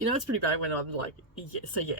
You know, it's pretty bad when I'm like, yeah, so yeah.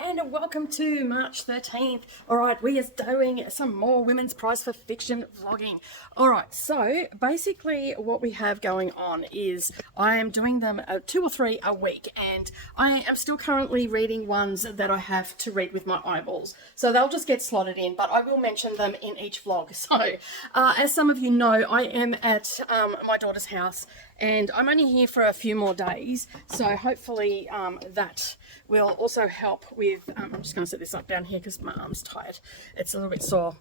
And welcome to March 13th. Alright, we are doing some more Women's Prize for Fiction vlogging. Alright, so basically what we have going on is I am doing them 2 or 3 a week, and I am still currently reading ones that I have to read with my eyeballs. So they'll just get slotted in, but I will mention them in each vlog. So, as some of you know, I am at my daughter's house, and I'm only here for a few more days, so hopefully that will also help with, I'm just going to set this up down here because my arm's tired. It's a little bit sore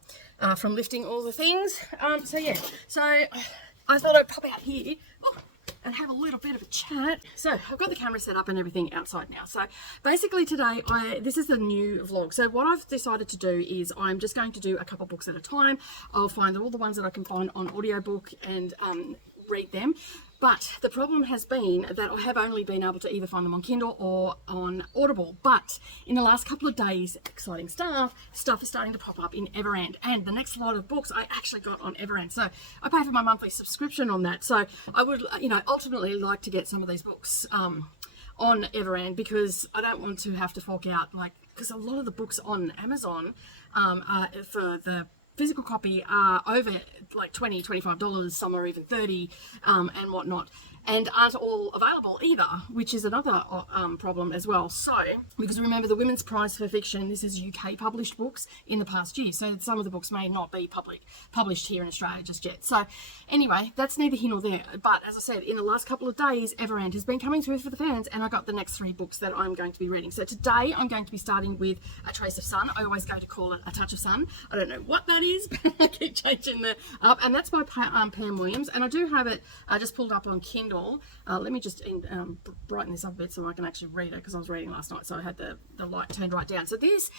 from lifting all the things. So yeah, so I thought I'd pop out here and have a little bit of a chat. So I've got the camera set up and everything outside now. So basically today, this is the new vlog. So what I've decided to do is I'm just going to do a couple books at a time. I'll find all the ones that I can find on audiobook and read them. But the problem has been that I have only been able to either find them on Kindle or on Audible. But in the last couple of days, exciting stuff is starting to pop up in Everand. And the next lot of books I actually got on Everand. So I pay for my monthly subscription on that. So I would, ultimately like to get some of these books on Everand, because I don't want to have to fork out, because a lot of the books on Amazon for the physical copy are over like $20, $25, some are even $30 and whatnot, and aren't all available either, which is another problem as well. So, because remember, the Women's Prize for Fiction, this is UK published books in the past year, so some of the books may not be published here in Australia just yet. So anyway, that's neither here nor there. But as I said, in the last couple of days, Everand has been coming through for the fans, and I got the next 3 books that I'm going to be reading. So today I'm going to be starting with A Trace of Sun. I always go to call it A Touch of Sun. I don't know what that is, but I keep changing the up, and that's by Pam Williams, and I do have it just pulled up on Kindle. Let me just brighten this up a bit so I can actually read it, because I was reading last night, so I had the light turned right down. So this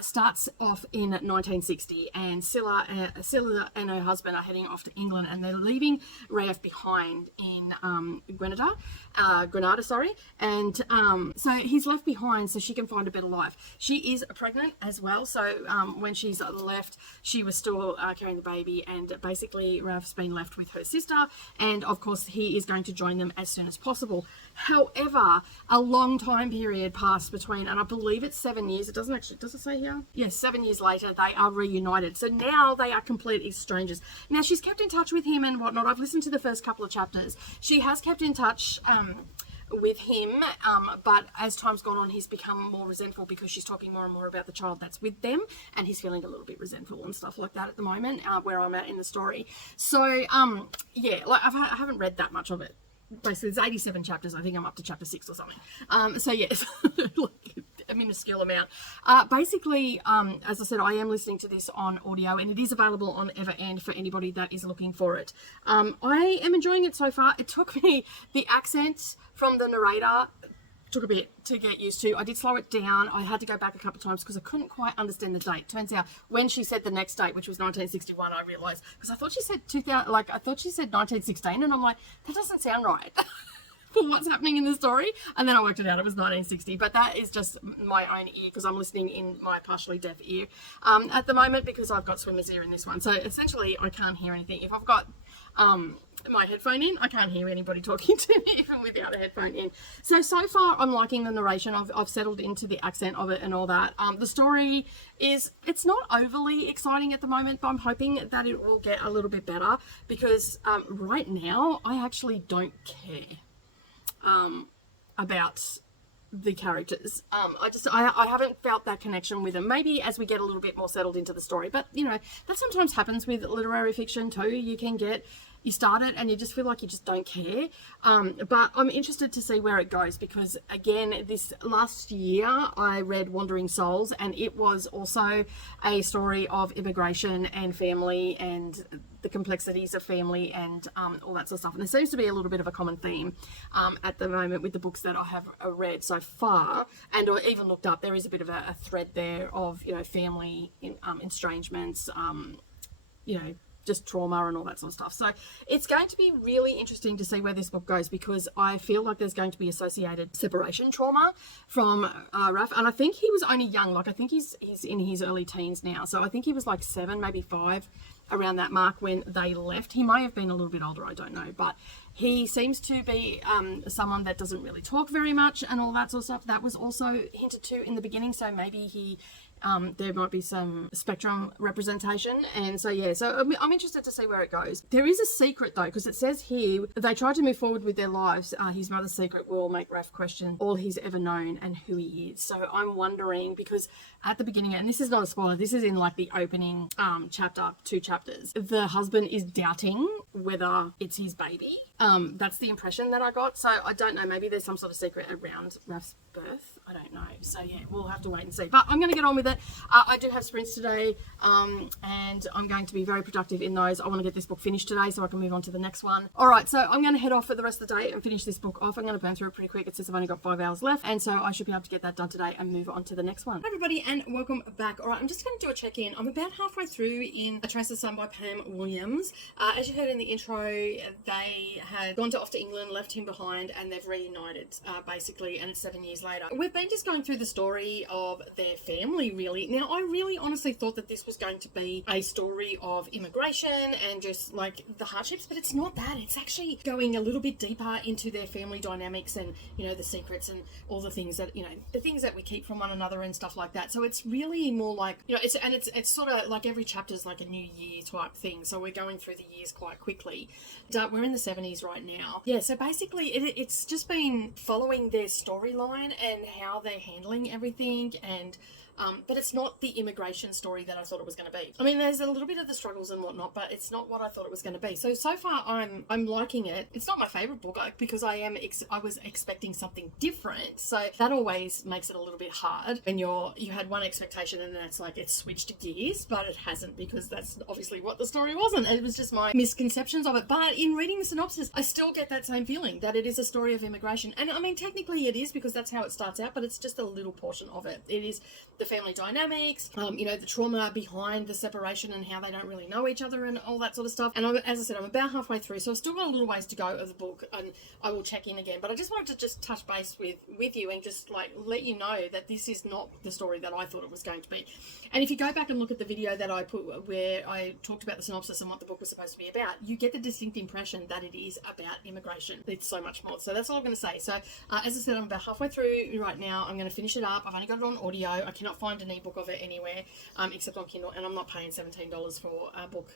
starts off in 1960, and Scylla and her husband are heading off to England, and they're leaving Rafe behind in Grenada, and so he's left behind so she can find a better life. She is pregnant as well, so when she's left, she was still carrying the baby, and basically Rafe's been left with her sister, and of course he is going to join them as soon as possible. However, a long time period passed between, and I believe it's 7 years. Does it say here? Yes, 7 years later they are reunited. So now they are complete strangers. Now she's kept in touch with him and whatnot. I've listened to the first couple of chapters. She has kept in touch with him, but as time's gone on, he's become more resentful because she's talking more and more about the child that's with them, and he's feeling a little bit resentful and stuff like that at the moment, where I'm at in the story. So yeah, I haven't read that much of it. Basically, there's 87 chapters. I think I'm up to chapter 6 or something. So yes, a minuscule amount. Basically, as I said, I am listening to this on audio, and it is available on Everand for anybody that is looking for it. I am enjoying it so far. It took me, the accent from the narrator took a bit to get used to. I did slow it down. I had to go back a couple of times because I couldn't quite understand the date. Turns out when she said the next date, which was 1961, I realized, because I thought she said 2000, I thought she said 1916, and I'm like, that doesn't sound right for what's happening in the story. And then I worked it out, it was 1960, but that is just my own ear, because I'm listening in my partially deaf ear at the moment, because I've got swimmer's ear in this one. So essentially I can't hear anything. If I've got my headphone in, I can't hear anybody talking to me even without a headphone in. So far I'm liking the narration. I've settled into the accent of it and all that. The story it's not overly exciting at the moment, but I'm hoping that it will get a little bit better, because right now I actually don't care about the characters. I haven't felt that connection with them. Maybe as we get a little bit more settled into the story, but that sometimes happens with literary fiction too. You start it and you just feel like you just don't care. But I'm interested to see where it goes, because again, this last year I read Wandering Souls, and it was also a story of immigration and family and the complexities of family and all that sort of stuff. And there seems to be a little bit of a common theme at the moment with the books that I have read so far, and I even looked up, there is a bit of a thread there of family estrangements, just trauma and all that sort of stuff. So it's going to be really interesting to see where this book goes, because I feel like there's going to be associated separation trauma from Raph. And I think he was only young, like I think he's in his early teens now. So I think he was like 7, maybe 5, around that mark when they left. He may have been a little bit older, I don't know, but he seems to be someone that doesn't really talk very much and all that sort of stuff. That was also hinted to in the beginning, so maybe he there might be some spectrum representation. And so yeah, so I'm interested to see where it goes. There is a secret though, because it says here they tried to move forward with their lives. His mother's secret will make Raph question all he's ever known and who he is. So I'm wondering, because at the beginning, and this is not a spoiler, this is in like the opening chapter, 2 chapters, the husband is doubting whether it's his baby. That's the impression that I got. So I don't know, maybe there's some sort of secret around Raph's birth. I don't know. So yeah, we'll have to wait and see. But I'm going to get on with it. I do have sprints today, and I'm going to be very productive in those. I want to get this book finished today so I can move on to the next one. All right, so I'm going to head off for the rest of the day and finish this book off. I'm going to burn through it pretty quick. It says I've only got 5 hours left, and so I should be able to get that done today and move on to the next one. Hi everybody, and welcome back. All right, I'm just going to do a check-in. I'm about halfway through in A Trace of Sun by Pam Williams. As you heard in the intro, they had gone off to England, left him behind, and they've reunited basically, and it's 7 years later. We've been just going through the story of their family, really. Now, I really honestly thought that this was going to be a story of immigration and just like the hardships, but it's not that. It's actually going a little bit deeper into their family dynamics and, you know, the secrets and all the things that, you know, the things that we keep from one another and stuff like that. So it's really more like, you know, it's sort of like every chapter is like a new year type thing. So we're going through the years quite quickly. We're in the 70s right now. Yeah, so basically it's just been following their storyline and how they're handling everything, and but it's not the immigration story that I thought it was going to be. I mean, there's a little bit of the struggles and whatnot, but it's not what I thought it was going to be. So far, I'm liking it. It's not my favorite book because I was expecting something different. So that always makes it a little bit hard when you had one expectation and then it's like it's switched gears, but it hasn't, because that's obviously what the story wasn't. It was just my misconceptions of it. But in reading the synopsis, I still get that same feeling that it is a story of immigration. And I mean, technically it is, because that's how it starts out, but it's just a little portion of it. It is the family dynamics, you know, the trauma behind the separation and how they don't really know each other and all that sort of stuff. And as I said, I'm about halfway through, so I've still got a little ways to go of the book, and I will check in again. But I just wanted to just touch base with you and just like let you know that this is not the story that I thought it was going to be. And if you go back and look at the video that I put where I talked about the synopsis and what the book was supposed to be about, you get the distinct impression that it is about immigration. It's so much more. So that's all I'm going to say. So as I said, I'm about halfway through right now. I'm going to finish it up. I've only got it on audio. I cannot find an ebook of it anywhere except on Kindle, and I'm not paying $17 for a book.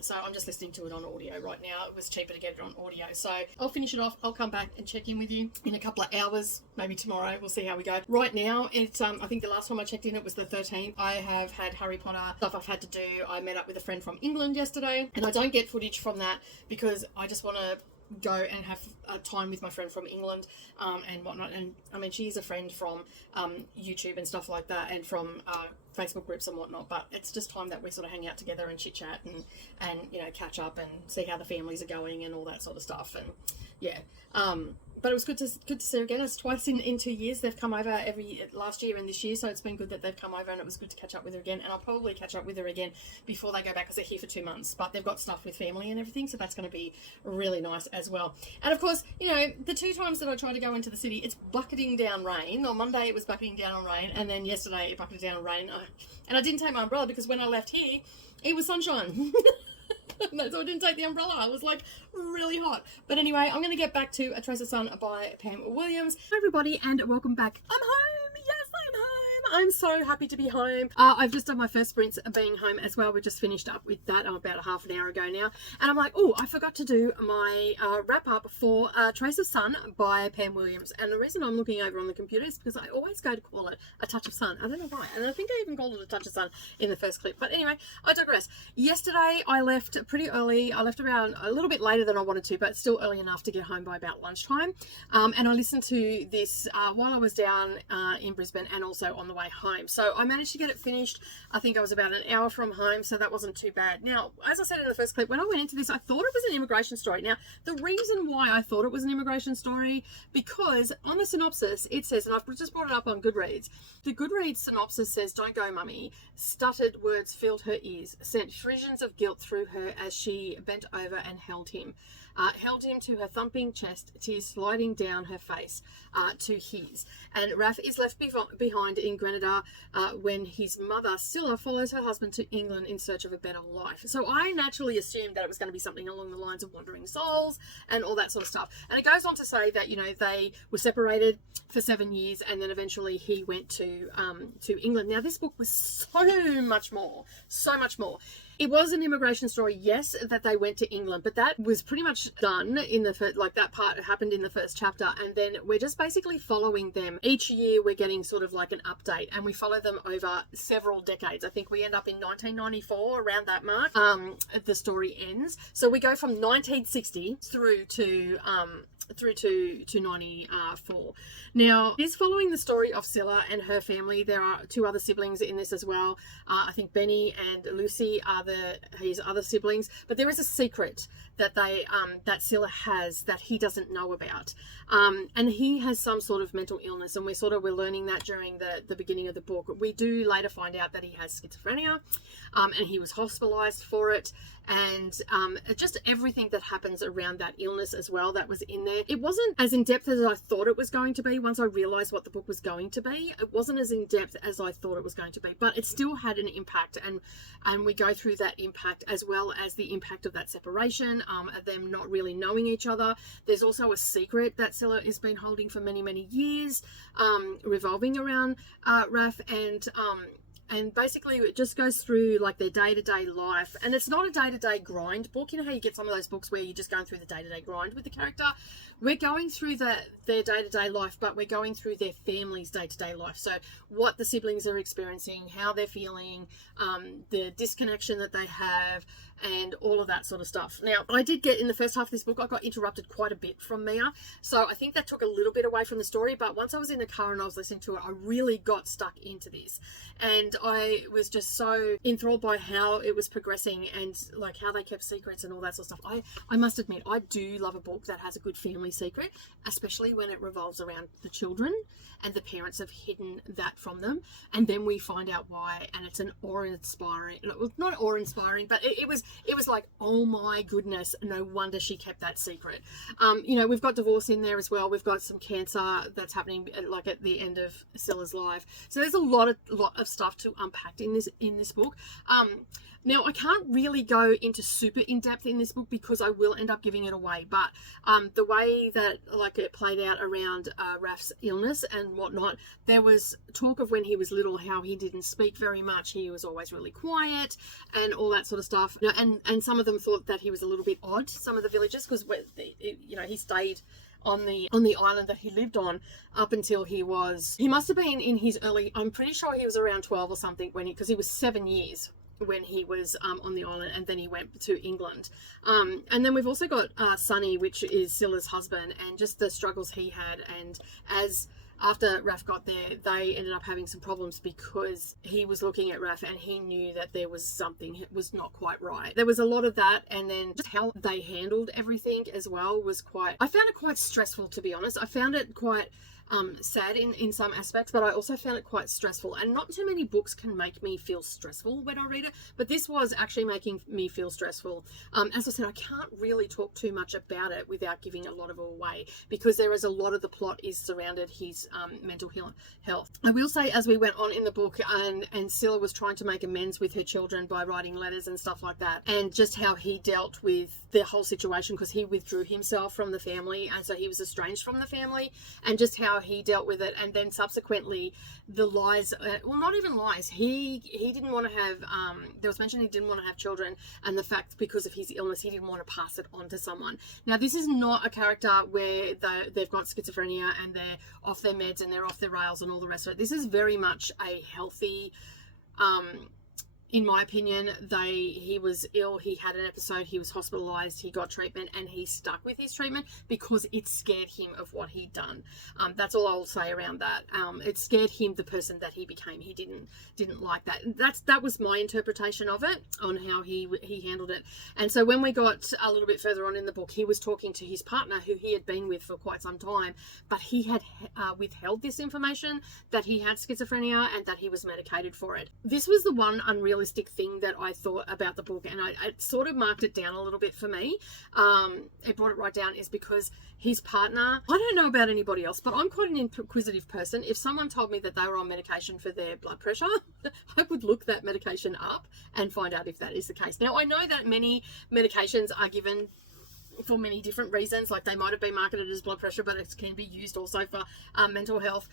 So I'm just listening to it on audio right now. It was cheaper to get it on audio. So I'll finish it off. I'll come back and check in with you in a couple of hours, maybe tomorrow. We'll see how we go. Right now, it's I think the last time I checked in, it was the 13th. I have had Harry Potter stuff I've had to do. I met up with a friend from England yesterday, and I don't get footage from that because I just want to go and have time with my friend from England and whatnot. And I mean, she's a friend from YouTube and stuff like that, and from Facebook groups and whatnot, but it's just time that we sort of hang out together and chit chat and you know, catch up and see how the families are going and all that sort of stuff. And yeah, but it was good to see her again. It's twice in 2 years. They've come over last year and this year, so it's been good that they've come over, and it was good to catch up with her again. And I'll probably catch up with her again before they go back, because they're here for 2 months, but they've got stuff with family and everything, so that's going to be really nice as well. And of course, you know, the 2 times that I tried to go into the city, it's bucketing down rain. On Monday it was bucketing down on rain, and then yesterday it bucketed down on rain. And I didn't take my umbrella because when I left here, it was sunshine. So I didn't take the umbrella. It was like really hot. But anyway, I'm going to get back to A Trace of Sun by Pam Williams. Hi everybody, and welcome back. I'm home. Yes, I'm home. I'm so happy to be home. I've just done my first sprints being home as well. We just finished up with that about a half an hour ago now. And I'm like, oh, I forgot to do my wrap up for A Trace of Sun by Pam Williams. And the reason I'm looking over on the computer is because I always go to call it A Touch of Sun. I don't know why. And I think I even called it A Touch of Sun in the first clip. But anyway, I digress. Yesterday I left pretty early. I left around a little bit later than I wanted to, but still early enough to get home by about lunchtime. And I listened to this while I was down in Brisbane, and also on the way way home. So I managed to get it finished. I think I was about an hour from home, so that wasn't too bad. Now, as I said in the first clip, when I went into this, I thought it was an immigration story. Now, the reason why I thought it was an immigration story, because on the synopsis, it says, and I've just brought it up on Goodreads, the Goodreads synopsis says, "Don't go, mummy." Stuttered words filled her ears, sent visions of guilt through her as she bent over and held him to her thumping chest, tears sliding down her face to his. And Raph is left behind in Grenada when his mother, Scylla, follows her husband to England in search of a better life. So I naturally assumed that it was going to be something along the lines of Wandering Souls and all that sort of stuff. And it goes on to say that, you know, they were separated for 7 years and then eventually he went to England. Now, this book was so much more. It was an immigration story, yes, that they went to England, but that was pretty much done in the first, like that part happened in the first chapter, and then we're just basically following them. Each year we're getting sort of like an update, and we follow them over several decades. I think we end up in 1994, around that mark. The story ends. So we go from 1960 through to 94. Now, it is following the story of Scylla and her family. There are 2 other siblings in this as well. I think Benny and Lucy are his other siblings, but there is a secret that that Scylla has that he doesn't know about, and he has some sort of mental illness, and we're learning that during the beginning of the book. We do later find out that he has schizophrenia, and he was hospitalized for it, and just everything that happens around that illness as well that was in there. It wasn't as in-depth as I thought it was going to be. Once I realized what the book was going to be, it wasn't as in-depth as I thought it was going to be, but it still had an impact, and we go through that impact as well as the impact of that separation, of them not really knowing each other. There's also a secret that Scylla has been holding for many, many years, revolving around Raph, and basically it just goes through like their day-to-day life. And it's not a day-to-day grind book. You know how you get some of those books where you're just going through the day-to-day grind with the character? We're going through their day-to-day life, but we're going through their family's day-to-day life. So what the siblings are experiencing, how they're feeling, the disconnection that they have, and all of that sort of stuff. Now, I did get, in the first half of this book, I got interrupted quite a bit from Mia. So I think that took a little bit away from the story, but once I was in the car and I was listening to it, I really got stuck into this. And I was just so enthralled by how it was progressing and like how they kept secrets and all that sort of stuff. I must admit, I do love a book that has a good family secret, especially when it revolves around the children and the parents have hidden that from them. And then we find out why, and it's an awe-inspiring, not awe-inspiring, but it was like, oh my goodness, no wonder she kept that secret. You know, we've got divorce in there as well. We've got some cancer that's happening like at the end of Scylla's life. So there's a lot of stuff to unpack in this book. Now, I can't really go into super in-depth in this book because I will end up giving it away, but the way that like it played out around Raph's illness and whatnot, there was talk of when he was little how he didn't speak very much. He was always really quiet and all that sort of stuff. And some of them thought that he was a little bit odd, some of the villagers, because you know, he stayed on the island that he lived on up until he must have been in his early, I'm pretty sure he was around 12 or something because he was 7 years when he was on the island, and then he went to England. And then we've also got Sonny, which is Scylla's husband, and just the struggles he had. And after Raph got there, they ended up having some problems because he was looking at Raph and he knew that there was something that was not quite right. There was a lot of that, and then just how they handled everything as well was I found it quite stressful, to be honest. I found it quite sad in some aspects, but I also found it quite stressful, and not too many books can make me feel stressful when I read it, but this was actually making me feel stressful. As I said, I can't really talk too much about it without giving a lot of it away, because there is a lot of the plot is surrounded his mental health. I will say, as we went on in the book, and Scylla was trying to make amends with her children by writing letters and stuff like that, and just how he dealt with the whole situation, because he withdrew himself from the family, and so he was estranged from the family, and just how he dealt with it. And then subsequently the lies, well, not even lies, he didn't want to have there was mention he didn't want to have children, and the fact because of his illness he didn't want to pass it on to someone. Now, this is not a character where they've got schizophrenia and they're off their meds and they're off their rails and all the rest of it. This is very much a healthy in my opinion, he was ill, he had an episode, he was hospitalized, he got treatment, and he stuck with his treatment because it scared him of what he'd done. That's all I'll say around that. It scared him, the person that he became. He didn't like that. That was my interpretation of it, on how he handled it. And so when we got a little bit further on in the book, he was talking to his partner, who he had been with for quite some time, but he had withheld this information, that he had schizophrenia and that he was medicated for it. This was the one unrealistic thing that I thought about the book, and I sort of marked it down a little bit for me. It brought it right down, is because his partner, I don't know about anybody else, but I'm quite an inquisitive person. If someone told me that they were on medication for their blood pressure, I would look that medication up and find out if that is the case. Now, I know that many medications are given for many different reasons, like they might have been marketed as blood pressure, but it can be used also for mental health,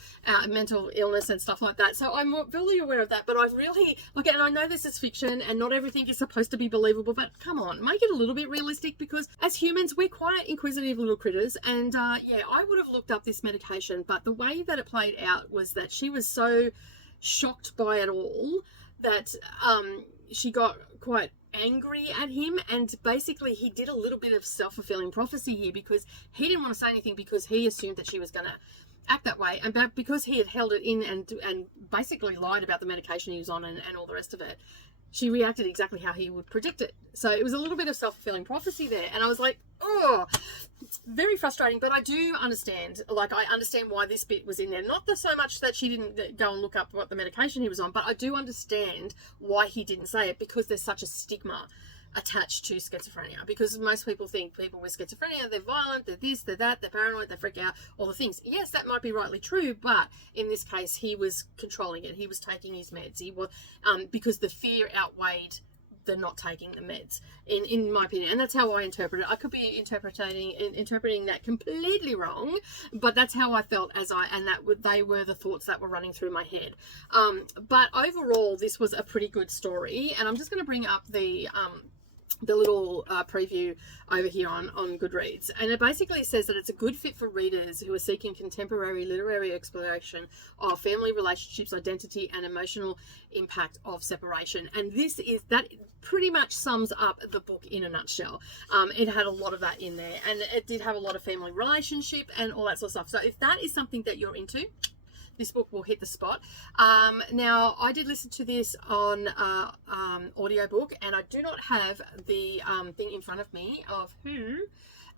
mental illness and stuff like that. So I'm fully aware of that, but I've really, and I know this is fiction and not everything is supposed to be believable, but come on, make it a little bit realistic, because as humans, we're quite inquisitive little critters. And yeah, I would have looked up this medication, but the way that it played out was that she was so shocked by it all that she got quite angry at him, and basically he did a little bit of self-fulfilling prophecy here, because he didn't want to say anything because he assumed that she was going to act that way, and because he had held it in and basically lied about the medication he was on and all the rest of it, she reacted exactly how he would predict it. So it was a little bit of self-fulfilling prophecy there, and I was like, oh, it's very frustrating. But I do understand, I understand why this bit was in there. Not so much that she didn't go and look up what the medication he was on, but I do understand why he didn't say it, because there's such a stigma attached to schizophrenia, because most people think people with schizophrenia, they're violent, they're this, they're that, they're paranoid, they freak out, all the things. Yes, that might be rightly true, but in this case, he was controlling it. He was taking his meds. He was because the fear outweighed the not taking the meds, in my opinion. And that's how I interpret it. I could be interpreting that completely wrong, but that's how I felt they were the thoughts that were running through my head. But overall, this was a pretty good story, and I'm just going to bring up the little preview over here on Goodreads, and it basically says that it's a good fit for readers who are seeking contemporary literary exploration of family relationships, identity, and emotional impact of separation. And that pretty much sums up the book in a nutshell. It had a lot of that in there, and it did have a lot of family relationship and all that sort of stuff. So if that is something that you're into, this book will hit the spot. Now, I did listen to this on audiobook, and I do not have the thing in front of me of who.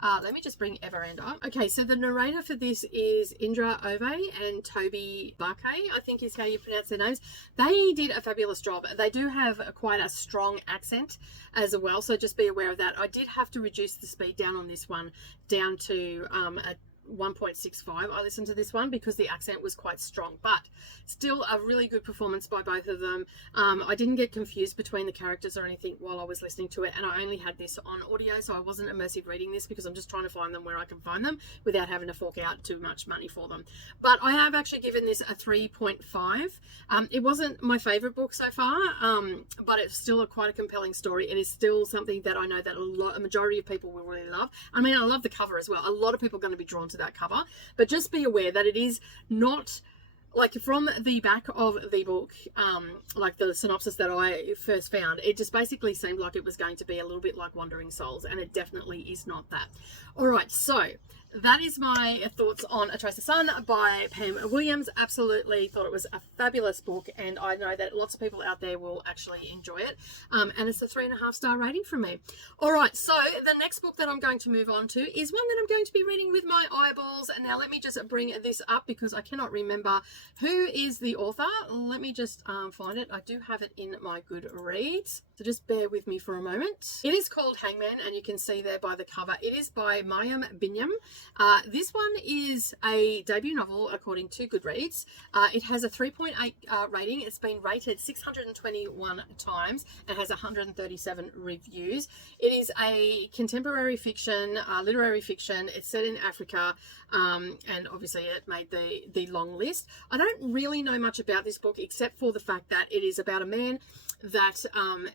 Let me just bring Everend up. Okay, so the narrator for this is Indra Ove and Toby Barke, I think is how you pronounce their names. They did a fabulous job. They do have quite a strong accent as well, so just be aware of that. I did have to reduce the speed down on this one down to a 1.65. I listened to this one because the accent was quite strong, but still a really good performance by both of them. I didn't get confused between the characters or anything while I was listening to it, and I only had this on audio, so I wasn't immersive reading this because I'm just trying to find them where I can find them without having to fork out too much money for them. But I have actually given this a 3.5. It wasn't my favorite book so far, but it's still quite a compelling story, and it's still something that I know that a majority of people will really love. I mean, I love the cover as well. A lot of people are going to be drawn to that cover, but just be aware that it is not from the back of the book, like the synopsis that I first found, it just basically seemed like it was going to be a little bit like Wandering Souls, and it definitely is not that. All right, so that is my thoughts on A Trace of Sun by Pam Williams. Absolutely thought it was a fabulous book, and I know that lots of people out there will actually enjoy it. And it's a 3.5-star rating from me. All right, so the next book that I'm going to move on to is one that I'm going to be reading with my eyeballs. And now let me just bring this up because I cannot remember who is the author. Let me just find it. I do have it in my Goodreads, so just bear with me for a moment. It is called Hangman, and you can see there by the cover. It is by Mayim Binyam. This one is a debut novel according to Goodreads. It has a 3.8 rating. It's been rated 621 times and has 137 reviews. It is a contemporary fiction, literary fiction. It's set in Africa, and obviously it made the long list. I don't really know much about this book except for the fact that it is about a man that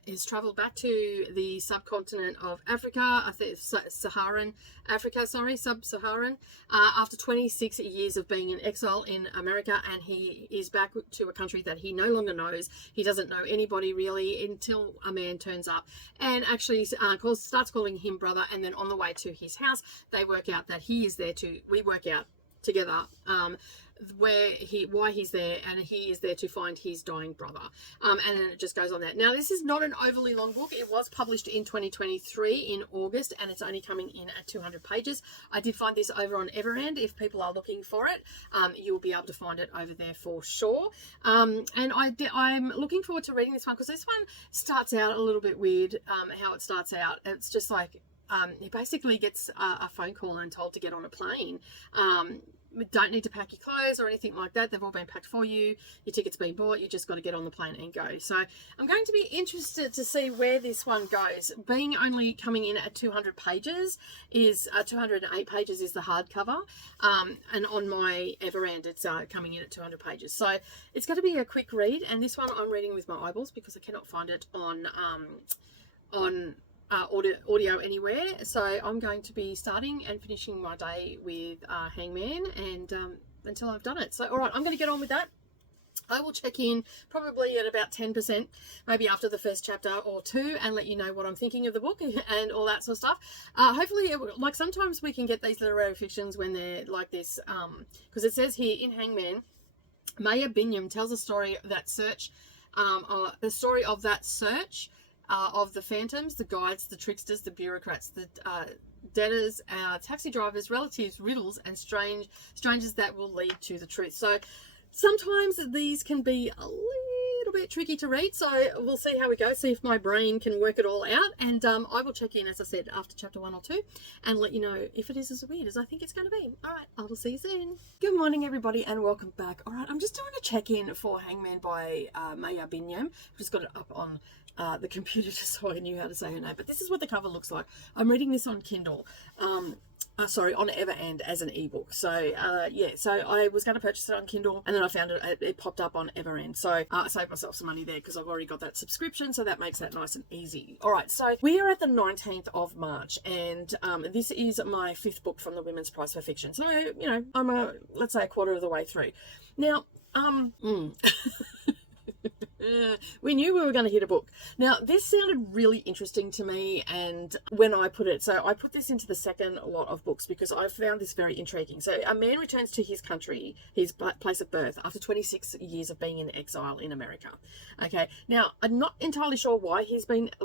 has travelled back to the subcontinent of Africa, I think Sub-Saharan, after 26 years of being in exile in America, and he is back to a country that he no longer knows. He doesn't know anybody really until a man turns up and actually starts calling him brother, and then on the way to his house, they work out that he is there too. We work out together why he's there, and he is there to find his dying brother, and then it just goes on that. Now, this is not an overly long book. It was published in 2023 in August, and it's only coming in at 200 pages. I did find this over on Everend. If people are looking for it, you'll be able to find it over there for sure. And I'm looking forward to reading this one, because this one starts out a little bit weird. How it starts out, it's just like he basically gets a phone call and told to get on a plane. Don't need to pack your clothes or anything like that. They've all been packed for you. Your ticket's been bought. You just got to get on the plane and go. So I'm going to be interested to see where this one goes. Being only coming in at 200 pages is 208 pages is the hardcover, and on my Everend it's coming in at 200 pages. So it's going to be a quick read, and this one I'm reading with my eyeballs because I cannot find it on audio anywhere. So I'm going to be starting and finishing my day with Hangman, and until I've done it. So all right, I'm going to get on with that. I will check in probably at about 10%, maybe after the first chapter or two, and let you know what I'm thinking of the book and all that sort of stuff. Hopefully, like sometimes we can get these literary fictions when they're like this, because it says here in Hangman, Maya Binyam tells a story of that search, of the phantoms, the guides, the tricksters, the bureaucrats, the debtors, taxi drivers, relatives, riddles, and strangers that will lead to the truth. So sometimes these can be a little bit tricky to read, so we'll see how we go, see if my brain can work it all out, and I will check in, as I said, after chapter 1 or 2 and let you know if it is as weird as I think it's going to be. All right, I will see you soon. Good morning, everybody, and welcome back. All right, I'm just doing a check-in for Hangman by Maya Binyam. I've just got it up on the computer just so I knew how to say her name, but this is what the cover looks like. I'm reading this on Kindle, on Everend as an ebook. So yeah, so I was going to purchase it on Kindle, and then I found it popped up on Everend. So I saved myself some money there because I've already got that subscription, so that makes that nice and easy. All right, so we are at the 19th of March, and this is my 5th book from the Women's Prize for Fiction. So, you know, I'm let's say a quarter of the way through. Now, we knew we were going to hit a book. Now, this sounded really interesting to me, and when I put this into the second lot of books because I found this very intriguing. So a man returns to his country, his place of birth, after 26 years of being in exile in America. Okay, now I'm not entirely sure why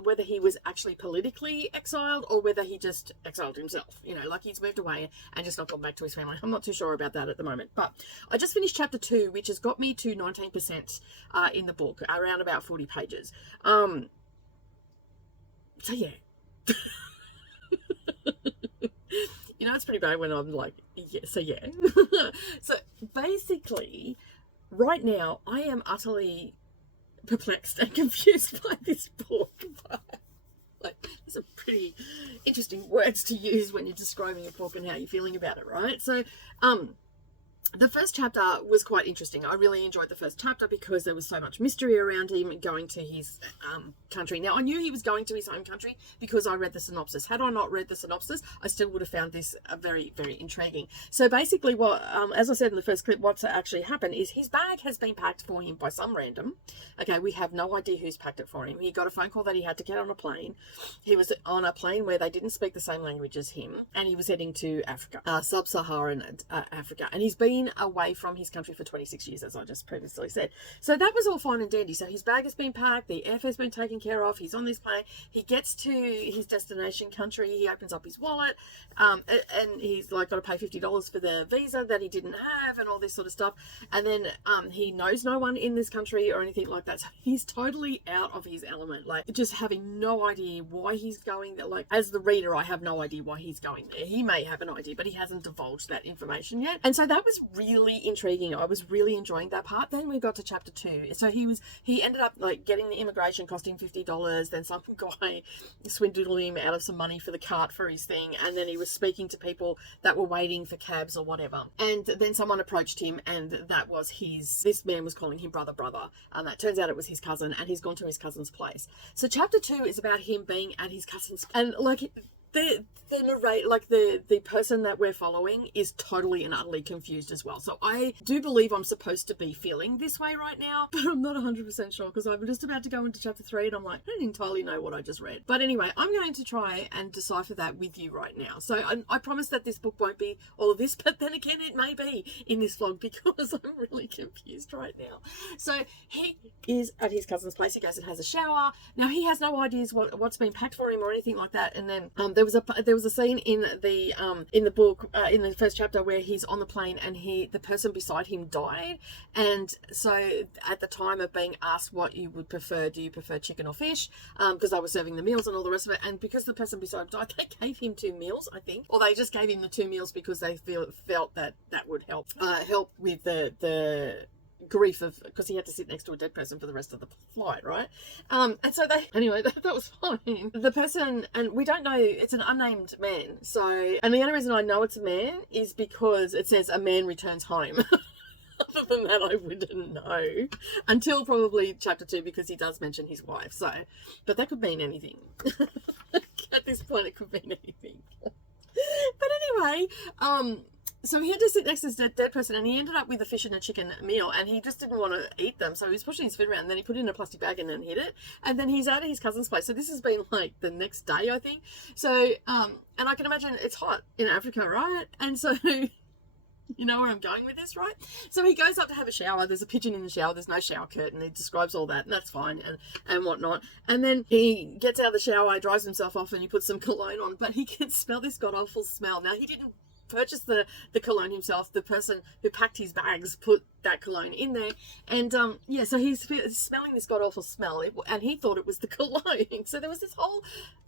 whether he was actually politically exiled or whether he just exiled himself, you know, like he's moved away and just not gone back to his family. I'm not too sure about that at the moment, but I just finished chapter 2, which has got me to 19% in the book, around about 40 pages. So yeah. You know, it's pretty bad when I'm like, yeah, so yeah. So basically, right now, I am utterly perplexed and confused by this book. Like, these are pretty interesting words to use when you're describing a book and how you're feeling about it, right? So, the first chapter was quite interesting. I really enjoyed the first chapter because there was so much mystery around him going to his country. Now, I knew he was going to his home country because I read the synopsis. Had I not read the synopsis, I still would have found this very, very intriguing. So basically, what, as I said in the first clip, what's actually happened is his bag has been packed for him by some random. Okay, we have no idea who's packed it for him. He got a phone call that he had to get on a plane. He was on a plane where they didn't speak the same language as him, and he was heading to Africa, Sub-Saharan Africa, and he's been away from his country for 26 years, as I just previously said. So that was all fine and dandy. So his bag has been packed, the airfare's been taken care of, he's on this plane, he gets to his destination country, he opens up his wallet, and he's like got to pay $50 for the visa that he didn't have and all this sort of stuff, and then he knows no one in this country or anything like that. So he's totally out of his element, like just having no idea why he's going there. Like, as the reader, I have no idea why he's going there. He may have an idea, but he hasn't divulged that information yet. And so that was was really intriguing. I was really enjoying that part. Then we got to chapter 2. So he ended up like getting the immigration costing $50. Then some guy swindled him out of some money for the cart for his thing. And then he was speaking to people that were waiting for cabs or whatever. And then someone approached him, and that was this man was calling him brother. And that turns out it was his cousin, and he's gone to his cousin's place. So chapter 2 is about him being at his cousin's, and like the narrate, like the person that we're following is totally and utterly confused as well. So I do believe I'm supposed to be feeling this way right now, but I'm not 100% sure, because I'm just about to go into chapter 3 and I'm like, I don't entirely know what I just read. But anyway, I'm going to try and decipher that with you right now. So I promise that this book won't be all of this, but then again it may be in this vlog, because I'm really confused right now. So he is at his cousin's place. He goes and has a shower. Now he has no ideas what's been packed for him or anything like that. And then there was a scene in the book in the first chapter where he's on the plane and the person beside him died, and so at the time of being asked what you would prefer, do you prefer chicken or fish, because they were serving the meals and all the rest of it, and because the person beside him died, they gave him 2 meals, I think, or they just gave him the 2 meals because they felt that would help with the grief of, because he had to sit next to a dead person for the rest of the flight, right? And so anyway, that was fine. The person, and we don't know, it's an unnamed man. So, and the only reason I know it's a man is because it says a man returns home. Other than that, I wouldn't know until probably chapter 2, because he does mention his wife. So, but that could mean anything. At this point, it could mean anything. But anyway, so he had to sit next to this dead person, and he ended up with a fish and a chicken meal, and he just didn't want to eat them. So he was pushing his food around, and then he put it in a plastic bag and then hid it. And then he's out at his cousin's place. So this has been like the next day, I think. So, and I can imagine it's hot in Africa, right? And so, you know where I'm going with this, right? So he goes up to have a shower. There's a pigeon in the shower. There's no shower curtain. He describes all that, and that's fine, and whatnot. And then he gets out of the shower, dries himself off, and he puts some cologne on. But he can smell this god-awful smell. Now, he didn't purchase the cologne himself. The person who packed his bags put that cologne in there, and yeah, so he's smelling this god-awful smell, and he thought it was the cologne. So there was this whole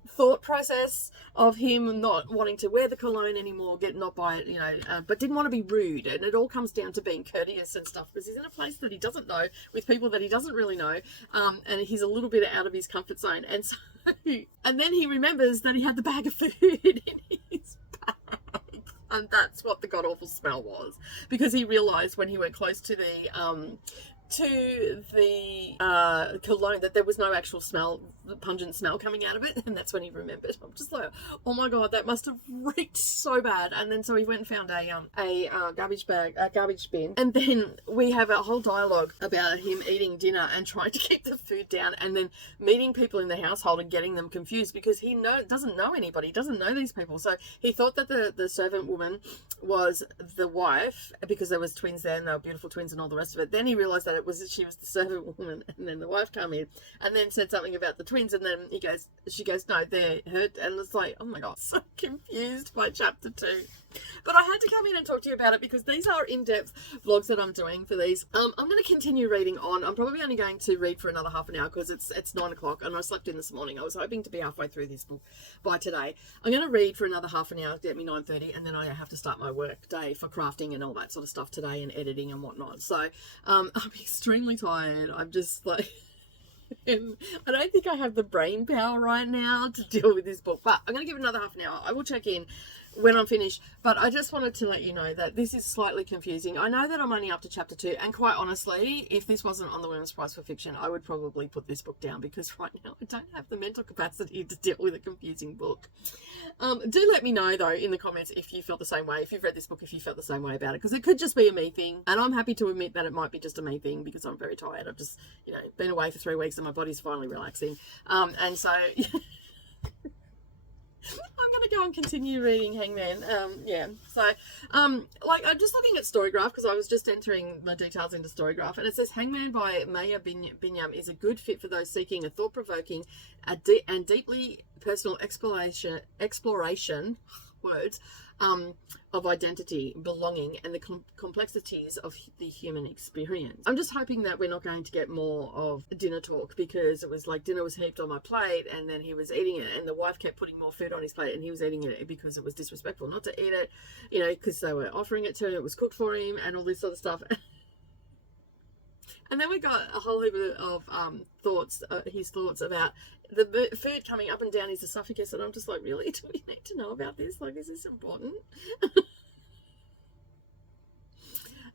thought process of him not wanting to wear the cologne anymore, not buy it, you know, but didn't want to be rude, and it all comes down to being courteous and stuff, because he's in a place that he doesn't know, with people that he doesn't really know, and he's a little bit out of his comfort zone. And so, and then he remembers that he had the bag of food in his bag. And that's what the god-awful smell was, because he realised when he went close to the cologne that there was no actual smell, pungent smell coming out of it, and that's when he remembered. I'm just like, oh my god, that must have reeked so bad. And then so he went and found a garbage bin, and then we have a whole dialogue about him eating dinner and trying to keep the food down, and then meeting people in the household and getting them confused, because he doesn't know anybody, doesn't know these people. So he thought that the servant woman was the wife, because there was twins there and they were beautiful twins and all the rest of it. Then he realised that she was the servant woman, and then the wife came in and then said something about the twins, and then she goes, no, they're her. And it's like, oh my god, so confused by chapter 2. But I had to come in and talk to you about it, because these are in-depth vlogs that I'm doing for these. I'm going to continue reading on. I'm probably only going to read for another half an hour, because it's 9 o'clock and I slept in this morning. I was hoping to be halfway through this book by today. I'm going to read for another half an hour, get me 9:30, and then I have to start my work day for crafting and all that sort of stuff today, and editing and whatnot. So I'm extremely tired. I'm just like... And I don't think I have the brain power right now to deal with this book, but I'm going to give it another half an hour. I will check in when I'm finished, but I just wanted to let you know that this is slightly confusing. I know that I'm only up to chapter 2, and quite honestly, if this wasn't on the Women's Prize for Fiction, I would probably put this book down, because right now I don't have the mental capacity to deal with a confusing book. Do let me know though in the comments if you felt the same way, if you've read this book, if you felt the same way about it, because it could just be a me thing, and I'm happy to admit that it might be just a me thing, because I'm very tired. I've just, you know, been away for 3 weeks and my body's finally relaxing, and so I'm going to go and continue reading Hangman. Yeah, so like, I'm just looking at Storygraph, because I was just entering the details into Storygraph, and it says Hangman by Maya Binyam is a good fit for those seeking a thought-provoking and deeply personal exploration words of identity, belonging, and the complexities of the human experience. I'm just hoping that we're not going to get more of dinner talk, because it was like dinner was heaped on my plate and then he was eating it, and the wife kept putting more food on his plate and he was eating it because it was disrespectful not to eat it, you know, because they were offering it to him, it was cooked for him and all this sort of stuff. And then we got a whole heap of thoughts, his thoughts about the food coming up and down his esophagus, and I'm just like, really? Do we need to know about this? Like, is this important?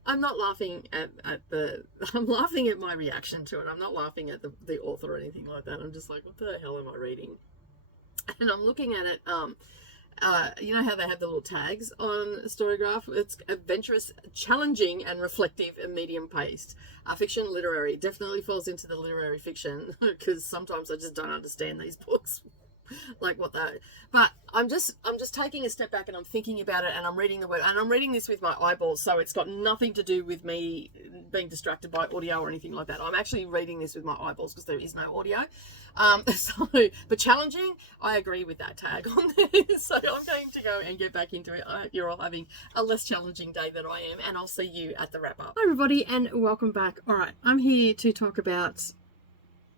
I'm not laughing at I'm laughing at my reaction to it. I'm not laughing at the author or anything like that. I'm just like, what the hell am I reading? And I'm looking at it, you know how they have the little tags on Storygraph? It's adventurous, challenging, and reflective and medium-paced. Fiction, literary. Definitely falls into the literary fiction, because sometimes I just don't understand these books. Like what they... But I'm just taking a step back and I'm thinking about it, and I'm reading the word, and I'm reading this with my eyeballs, so it's got nothing to do with me being distracted by audio or anything like that. I'm actually reading this with my eyeballs because there is no audio. But challenging, I agree with that tag on there. So I'm going to go and get back into it. I hope you're all having a less challenging day than I am, and I'll see you at the wrap up. Hi everybody, and welcome back. All right, I'm here to talk about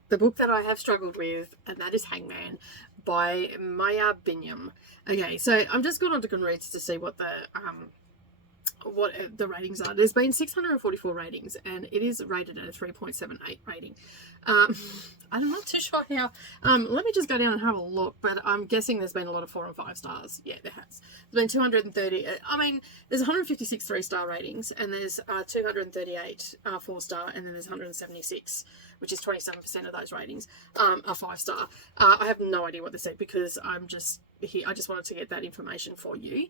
the book that I have struggled with, and that is Hangman by Maya Binyam. Okay, so I'm just going on to Goodreads to see what the ratings are. There's been 644 ratings, and it is rated at a 3.78 rating. I'm not too sure how. Let me just go down and have a look, but I'm guessing there's been a lot of 4 and 5 stars. Yeah, there has. There's been 230. I mean, there's 156 3-star ratings, and there's 238 4-star, and then there's 176, which is 27% of those ratings are 5-star. I have no idea what they said, because I'm just here. I just wanted to get that information for you.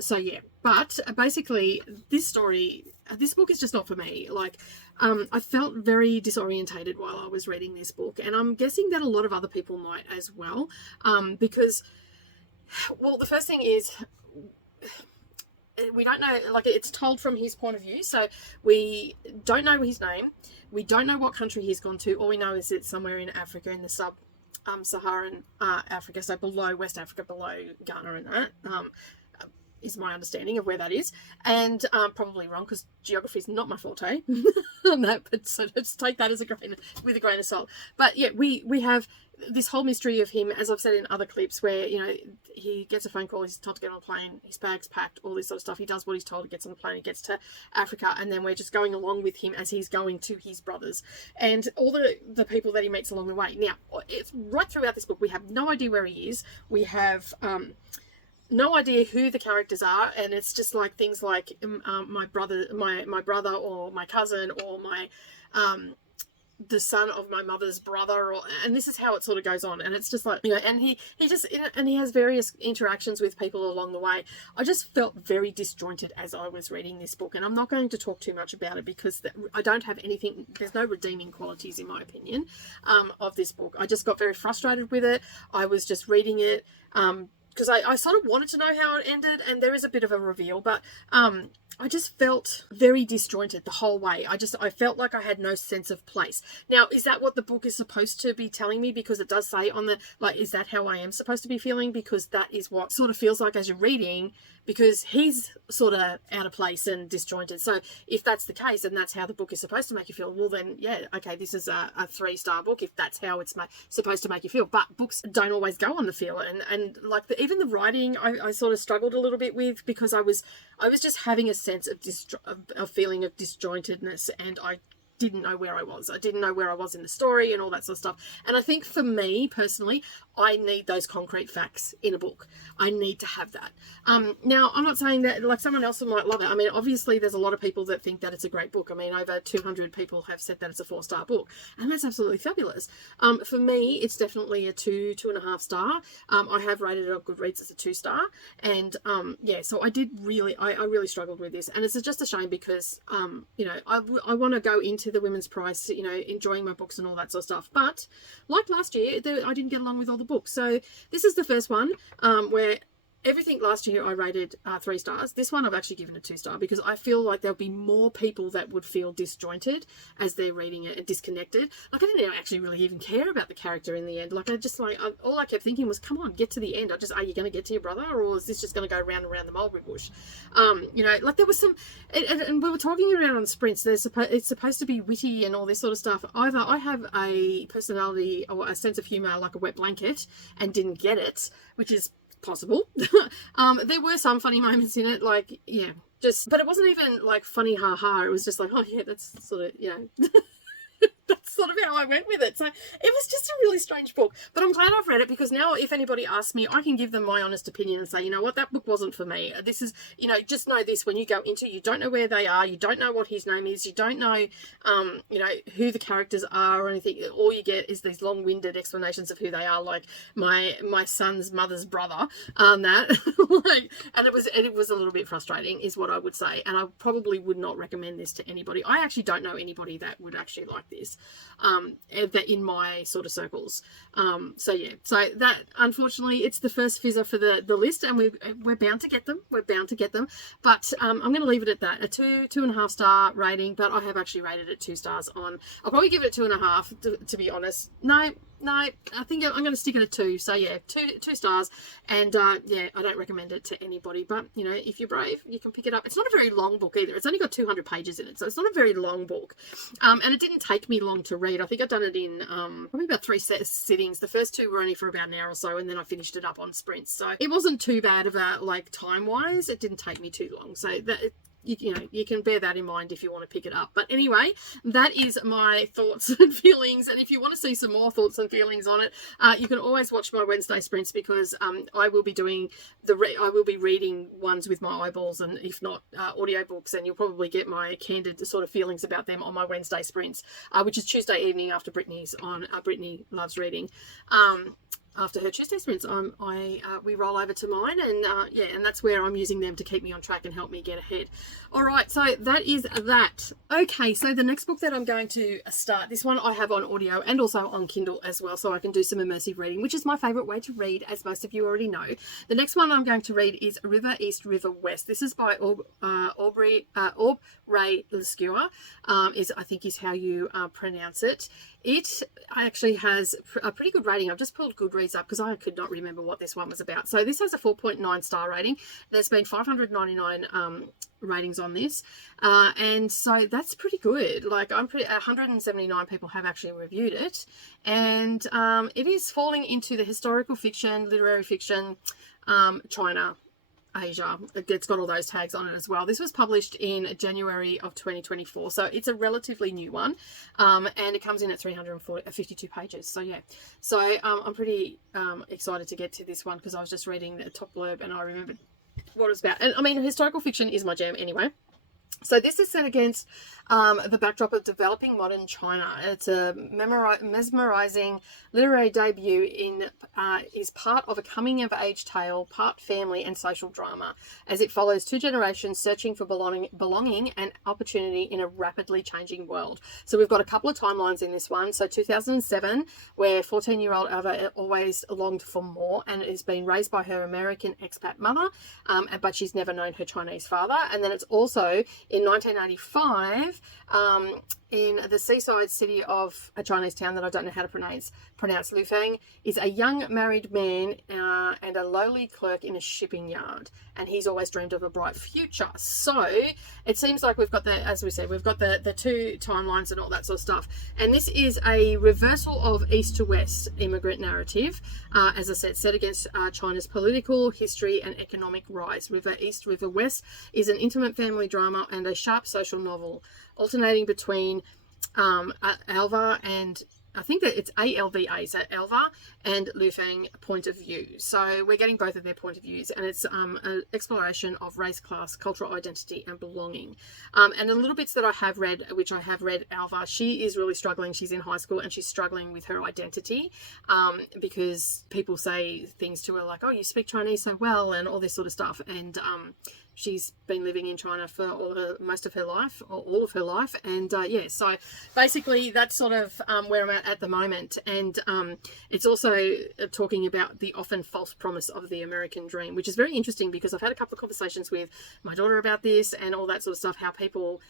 So yeah, but basically this book is just not for me. Like, I felt very disorientated while I was reading this book, and I'm guessing that a lot of other people might as well, because, well, the first thing is, we don't know, like, it's told from his point of view, so we don't know his name, we don't know what country he's gone to. All we know is it's somewhere in Africa, in the Saharan Africa, so below West Africa, below Ghana and that, is my understanding of where that is, and probably wrong, because geography is not my forte on that, but so just take that as with a grain of salt. But yeah, we have this whole mystery of him, as I've said in other clips, where, you know, he gets a phone call, he's told to get on a plane, his bag's packed, all this sort of stuff. He does what he's told, he gets on the plane, he gets to Africa, and then we're just going along with him as he's going to his brothers and all the people that he meets along the way. Now, it's right throughout this book, we have no idea where he is. We have no idea who the characters are, and it's just like things like my brother or my cousin, or my the son of my mother's brother, and this is how it sort of goes on. And it's just like, you know, and he has various interactions with people along the way. I just felt very disjointed as I was reading this book, and I'm not going to talk too much about it, because I don't have anything, there's no redeeming qualities in my opinion of this book. I just got very frustrated with it. I was just reading it because I sort of wanted to know how it ended, and there is a bit of a reveal, but I just felt very disjointed the whole way. I felt like I had no sense of place. Now, is that what the book is supposed to be telling me? Because it does say on the, like, is that how I am supposed to be feeling? Because that is what sort of feels like as you're reading, because he's sort of out of place and disjointed. So if that's the case, and that's how the book is supposed to make you feel, well then, yeah, okay, this is a 3-star book if that's how it's supposed to make you feel. But books don't always go on the feel, and like even the writing, I sort of struggled a little bit with, because I was just having a sense of a feeling of disjointedness, and I didn't know where I was. I didn't know where I was in the story and all that sort of stuff. And I think for me personally, I need those concrete facts in a book. I need to have that. Now, I'm not saying that like someone else might love it. I mean, obviously there's a lot of people that think that it's a great book. I mean, over 200 people have said that it's a 4-star book, and that's absolutely fabulous. For me, it's definitely a 2.5 star. I have rated it on Goodreads as a 2-star, and yeah, so I really struggled with this, and it's just a shame, because you know, I want to go into the Women's Prize, you know, enjoying my books and all that sort of stuff, but like last year, I didn't get along with all the books. So this is the first one where everything last year I rated 3 stars. This one I've actually given a 2 star because I feel like there'll be more people that would feel disjointed as they're reading it and disconnected. Like, I didn't actually really even care about the character in the end. Like, all I kept thinking was, come on, get to the end. Are you going to get to your brother, or is this just going to go round and round the mulberry bush? You know, like, there was some, and we were talking around on sprints. It's supposed to be witty and all this sort of stuff. Either I have a personality or a sense of humour like a wet blanket and didn't get it, which is possible. There were some funny moments in it, like, yeah, but it wasn't even like funny ha. It was just like, oh yeah, that's sort of, you know, that's sort of how I went with it. So it was just a really strange book, but I'm glad I've read it, because now if anybody asks me, I can give them my honest opinion and say, you know what, that book wasn't for me. This is, you know, just know this: when you go into, you don't know where they are, you don't know what his name is, you don't know, you know, who the characters are or anything. All you get is these long-winded explanations of who they are, like my son's mother's brother, that like, and it was a little bit frustrating, is what I would say, and I probably would not recommend this to anybody. I actually don't know anybody that would actually like this, that in my sort of circles. So yeah, so that, unfortunately, it's the first fizzer for the list, and we're bound to get them. But I'm going to leave it at that, a 2.5 star rating. But I have actually rated it 2 stars on. I'll probably give it 2.5 to be honest. No, I think I'm going to stick it at 2. So yeah, two stars. And yeah, I don't recommend it to anybody. But, you know, if you're brave, you can pick it up. It's not a very long book either. It's only got 200 pages in it, so it's not a very long book. And it didn't take me long to read. I think I've done it in probably about 3 sittings. The first 2 were only for about an hour or so, and then I finished it up on sprints. So it wasn't too bad of a, like, time-wise. It didn't take me too long. So that, you know, you can bear that in mind if you want to pick it up. But anyway, that is my thoughts and feelings. And if you want to see some more thoughts and feelings on it, you can always watch my Wednesday sprints, because I will be doing I will be reading ones with my eyeballs, and if not audiobooks, and you'll probably get my candid sort of feelings about them on my Wednesday sprints, which is Tuesday evening after Brittany's on. Brittany loves reading. After her Tuesday sprints, we roll over to mine, and yeah, and that's where I'm using them to keep me on track and help me get ahead. All right, so that is that. Okay, so the next book that I'm going to start, this one I have on audio and also on Kindle as well, so I can do some immersive reading, which is my favourite way to read, as most of you already know. The next one I'm going to read is River East, River West. This is by Aubrey Lescure, I think is how you pronounce it. It actually has a pretty good rating. I've just pulled Goodreads up because I could not remember what this one was about. So this has a 4.9 star rating. There's been 599 ratings on this, and so that's pretty good. Like, 179 people have actually reviewed it, and it is falling into the historical fiction, literary fiction, China, Asia. It's got all those tags on it as well. This was published in January of 2024, so it's a relatively new one, and it comes in at 352 pages. So yeah, so I'm pretty excited to get to this one, because I was just reading the top blurb and I remembered what it was about. And I mean, historical fiction is my jam anyway. So this is set against the backdrop of developing modern China. It's a mesmerizing literary debut is part of a coming-of-age tale, part family and social drama, as it follows 2 generations searching for belonging and opportunity in a rapidly changing world. So we've got a couple of timelines in this one. So 2007, where 14-year-old Ava always longed for more and is being raised by her American expat mother, but she's never known her Chinese father. And then it's also in 1985, in the seaside city of a Chinese town that I don't know how to pronounce, Lufeng, is a young married man and a lowly clerk in a shipping yard, and he's always dreamed of a bright future. So it seems like we've got as we said, we've got the 2 timelines and all that sort of stuff, and this is a reversal of east to west immigrant narrative, as I said, set against China's political, history and economic rise. River East, River West is an intimate family drama and a sharp social novel, alternating between Alva and, I think that it's ALVA, so Alva and Lufeng point of view. So we're getting both of their point of views, and it's an exploration of race, class, cultural identity and belonging. And the little bits that I have read, which I have read Alva, she is really struggling. She's in high school and she's struggling with her identity, because people say things to her like, oh, you speak Chinese so well and all this sort of stuff. And she's been living in China for most of her life, or all of her life. And yeah, so basically that's sort of where I'm at the moment. And it's also talking about the often false promise of the American dream, which is very interesting because I've had a couple of conversations with my daughter about this and all that sort of stuff, how people,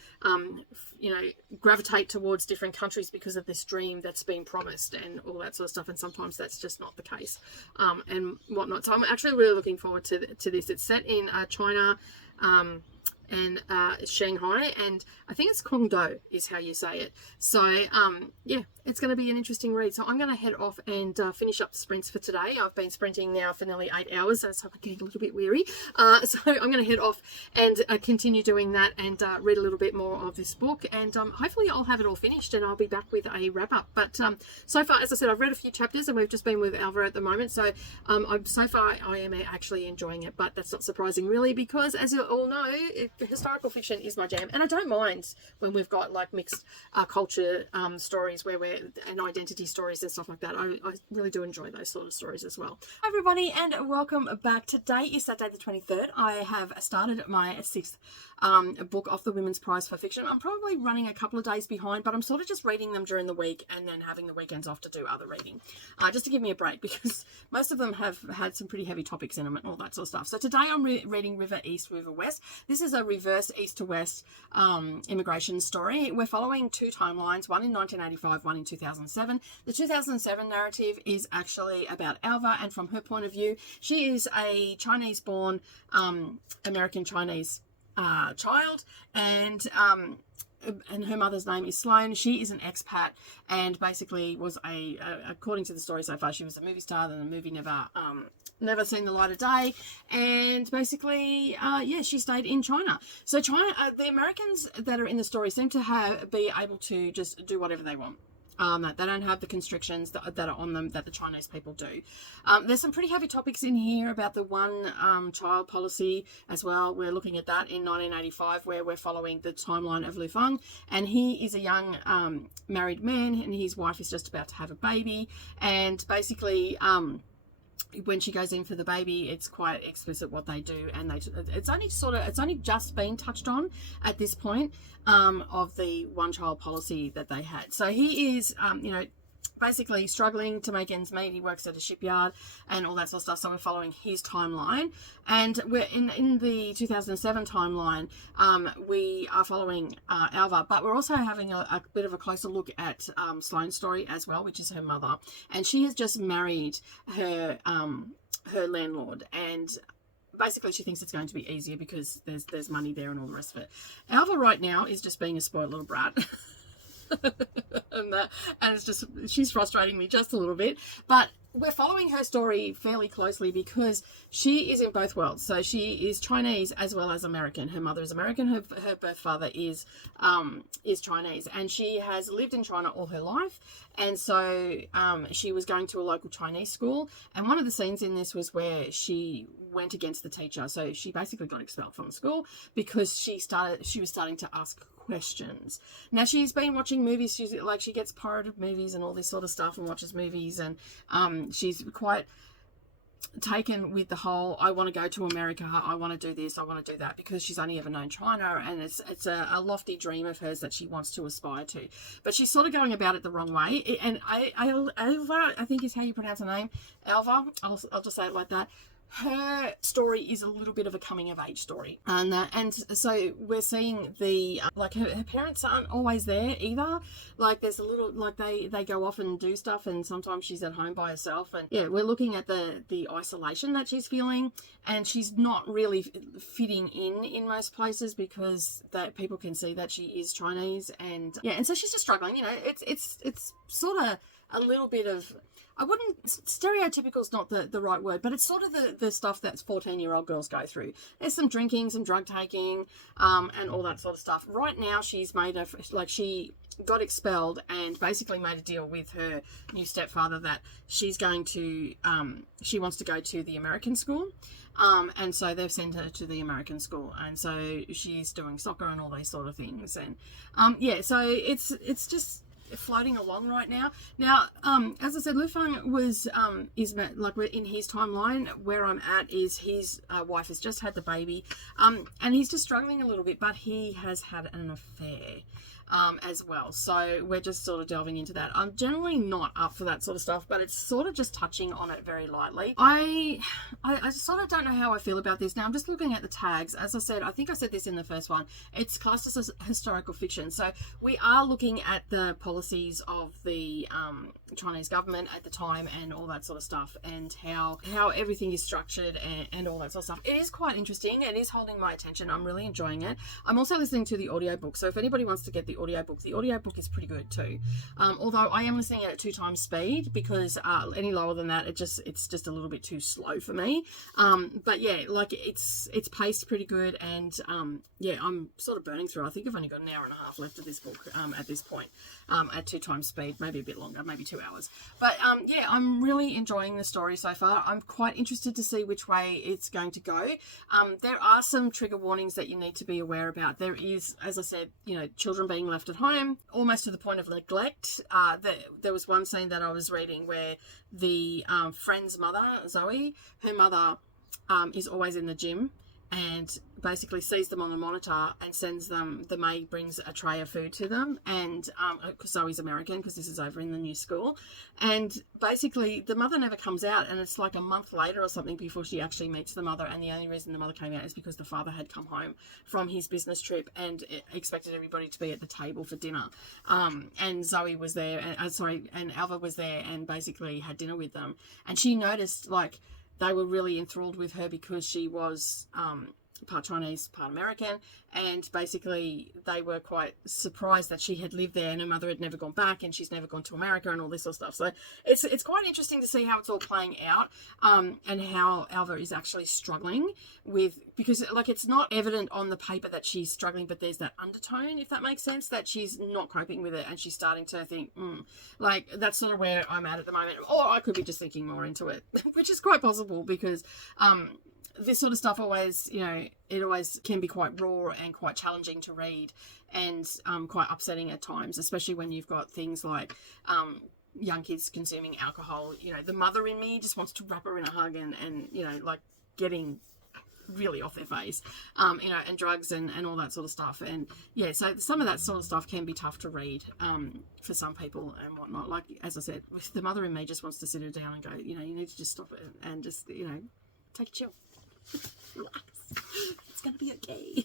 you know, gravitate towards different countries because of this dream that's been promised and all that sort of stuff. And sometimes that's just not the case, and whatnot. So I'm actually really looking forward to this. It's set in China, and Shanghai, and I think it's Guangdong is how you say it. So yeah, it's going to be an interesting read. So I'm going to head off and finish up the sprints for today. I've been sprinting now for nearly 8 hours, so I'm getting a little bit weary. So I'm going to head off and continue doing that and read a little bit more of this book, and hopefully I'll have it all finished and I'll be back with a wrap up. But so far, as I said, I've read a few chapters and we've just been with Alva at the moment. So so far I am actually enjoying it, but that's not surprising really, because as you all know, historical fiction is my jam, and I don't mind when we've got like mixed culture stories and identity stories and stuff like that. I really do enjoy those sort of stories as well. Hi everybody, and welcome back. Today is Saturday the 23rd. I have started my 6th book off the Women's Prize for Fiction. I'm probably running a couple of days behind, but I'm sort of just reading them during the week and then having the weekends off to do other reading, just to give me a break, because most of them have had some pretty heavy topics in them and all that sort of stuff. So today I'm reading River East, River West. This is a reverse east to west immigration story. We're following 2 timelines, one in 1985, one in 2007. The 2007 narrative is actually about Alva, and from her point of view, she is a Chinese-born American Chinese child, and her mother's name is Sloane. She is an expat, and basically was according to the story so far, she was a movie star, then the movie never seen the light of day, and basically yeah, she stayed in China. So China, the Americans that are in the story seem to be able to just do whatever they want. They don't have the constrictions that are on them that the Chinese people do. There's some pretty heavy topics in here about the one child policy as well. We're looking at that in 1985, where we're following the timeline of Lu Feng, and he is a young married man, and his wife is just about to have a baby, and basically when she goes in for the baby, it's quite explicit what they do, and it's only just been touched on at this point of the one child policy that they had. So he is you know, basically struggling to make ends meet. He works at a shipyard and all that sort of stuff. So we're following his timeline, and we're in the 2007 timeline. We are following Alva, but we're also having a bit of a closer look at Sloane's story as well, which is her mother, and she has just married her landlord, and basically she thinks it's going to be easier because there's money there and all the rest of it. Alva right now is just being a spoiled little brat. and it's just, she's frustrating me just a little bit, but we're following her story fairly closely because she is in both worlds. So she is Chinese as well as American. Her mother is American, her birth father is Chinese, and she has lived in China all her life. And so she was going to a local Chinese school, and one of the scenes in this was where she went against the teacher. So she basically got expelled from the school because she was starting to ask questions. Now she's been watching movies. She gets pirated movies and all this sort of stuff, and watches movies, and she's quite taken with the whole, I want to go to America, I want to do this, I want to do that, because she's only ever known China, and it's a lofty dream of hers that she wants to aspire to, but she's sort of going about it the wrong way. And Alva, I think is how you pronounce her name, Alva, I'll just say it like that. Her story is a little bit of a coming of age story, and so we're seeing the like her parents aren't always there either. Like there's a little, like they go off and do stuff, and sometimes she's at home by herself, and yeah, we're looking at the isolation that she's feeling, and she's not really fitting in most places because that people can see that she is Chinese, and yeah, and so she's just struggling. You know, it's sort of a little bit of, I wouldn't, stereotypical is not the right word, but it's sort of the stuff that 14-year-old girls go through. There's some drinking, some drug taking, and all that sort of stuff. Right now, she's made she got expelled and basically made a deal with her new stepfather that she's going to, she wants to go to the American school. And so they've sent her to the American school, and so she's doing soccer and all these sort of things. And, yeah, so it's just, floating along right now. Now, as I said, Lu Feng was is like in his timeline. Where I'm at is his wife has just had the baby, and he's just struggling a little bit, but he has had an affair. As well. So we're just sort of delving into that. I'm generally not up for that sort of stuff, but it's sort of just touching on it very lightly. I sort of don't know how I feel about this. Now I'm just looking at the tags. As I said, I think I said this in the first one, it's classed as historical fiction. So we are looking at the policies of the Chinese government at the time and all that sort of stuff, and how everything is structured and all that sort of stuff. It is quite interesting. It is holding my attention. I'm really enjoying it. I'm also listening to the audiobook. So if anybody wants to get the audiobook is pretty good too, although I am listening at 2 times speed, because any lower than that it's just a little bit too slow for me, but yeah, like it's paced pretty good, and yeah, I'm sort of burning through. I think I've only got an hour and a half left of this book at this point, at 2 times speed, maybe a bit longer, maybe 2 hours, but yeah, I'm really enjoying the story so far. I'm quite interested to see which way it's going to go. There are some trigger warnings that you need to be aware about. There is, as I said, you know, children being left at home almost to the point of neglect. There was one scene that I was reading where the friend's mother, Zoe, her mother is always in the gym and basically sees them on the monitor and sends them, the maid brings a tray of food to them, and because Zoe's American, because this is over in the new school, and basically the mother never comes out, and it's like a month later or something before she actually meets the mother, and the only reason the mother came out is because the father had come home from his business trip and expected everybody to be at the table for dinner, and Zoe was there, and Alva was there and basically had dinner with them, and she noticed like they were really enthralled with her because she was part Chinese, part American, and basically they were quite surprised that she had lived there and her mother had never gone back and she's never gone to America and all this sort of stuff. So it's quite interesting to see how it's all playing out, and how Alva is actually struggling with, because like it's not evident on the paper that she's struggling, but there's that undertone, if that makes sense, that she's not coping with it and she's starting to think, like that's sort of where I'm at the moment. Or I could be just thinking more into it, which is quite possible, because this sort of stuff always, you know, it always can be quite raw and quite challenging to read, and quite upsetting at times, especially when you've got things like young kids consuming alcohol. You know, the mother in me just wants to wrap her in a hug and you know, like getting really off their face, you know, and drugs and all that sort of stuff. And yeah, so some of that sort of stuff can be tough to read for some people and whatnot. Like, as I said, the mother in me just wants to sit her down and go, you know, you need to just stop it and just, you know, take a chill. Relax. It's gonna be okay.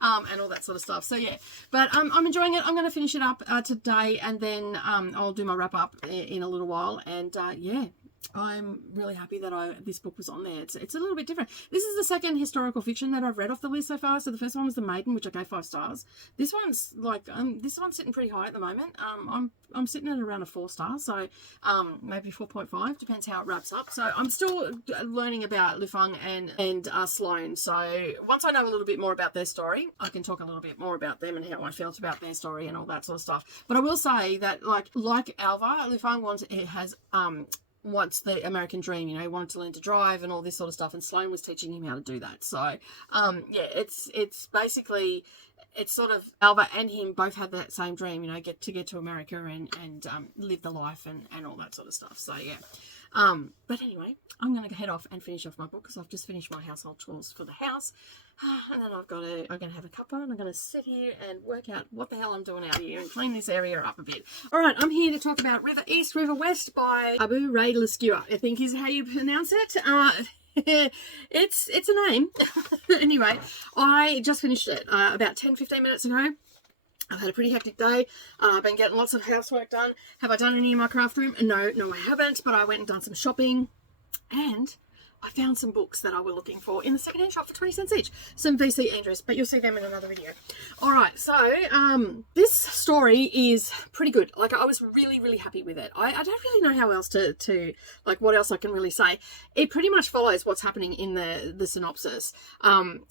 And all that sort of stuff. So yeah, but I'm enjoying it. I'm going to finish it up today, and then I'll do my wrap up in a little while. And yeah, I'm really happy that this book was on there. It's a little bit different. This is the second historical fiction that I've read off the list so far. So the first one was The Maiden, which I gave 5 stars. This one's like this one's sitting pretty high at the moment. I'm sitting at around a 4 star, so maybe 4.5, depends how it wraps up. So I'm still learning about Lu Feng and Sloane. So once I know a little bit more about their story, I can talk a little bit more about them and how I felt about their story and all that sort of stuff. But I will say that like Alva, Lu Feng wants the American dream, you know, he wanted to learn to drive and all this sort of stuff, and Sloane was teaching him how to do that. So yeah, it's basically, it's sort of Alva and him both had that same dream, you know, get to America and live the life and all that sort of stuff. So yeah, but anyway, I'm going to head off and finish off my book, because I've just finished my household chores for the house, and then I'm going to have a cuppa, and I'm going to sit here and work out what the hell I'm doing out here and clean this area up a bit. All right, I'm here to talk about River East, River West by Abu Ray Lascure, I think is how you pronounce it. It's a name. Anyway, I just finished it about 10-15 minutes ago. I've had a pretty hectic day. I've been getting lots of housework done. Have I done any in my craft room? No, I haven't, but I went and done some shopping, and I found some books that I was looking for in the secondhand shop for 20 cents each. Some VC Andrews, but you'll see them in another video. All right, so this story is pretty good. Like, I was really, really happy with it. I don't really know how else to like, what else I can really say. It pretty much follows what's happening in the synopsis,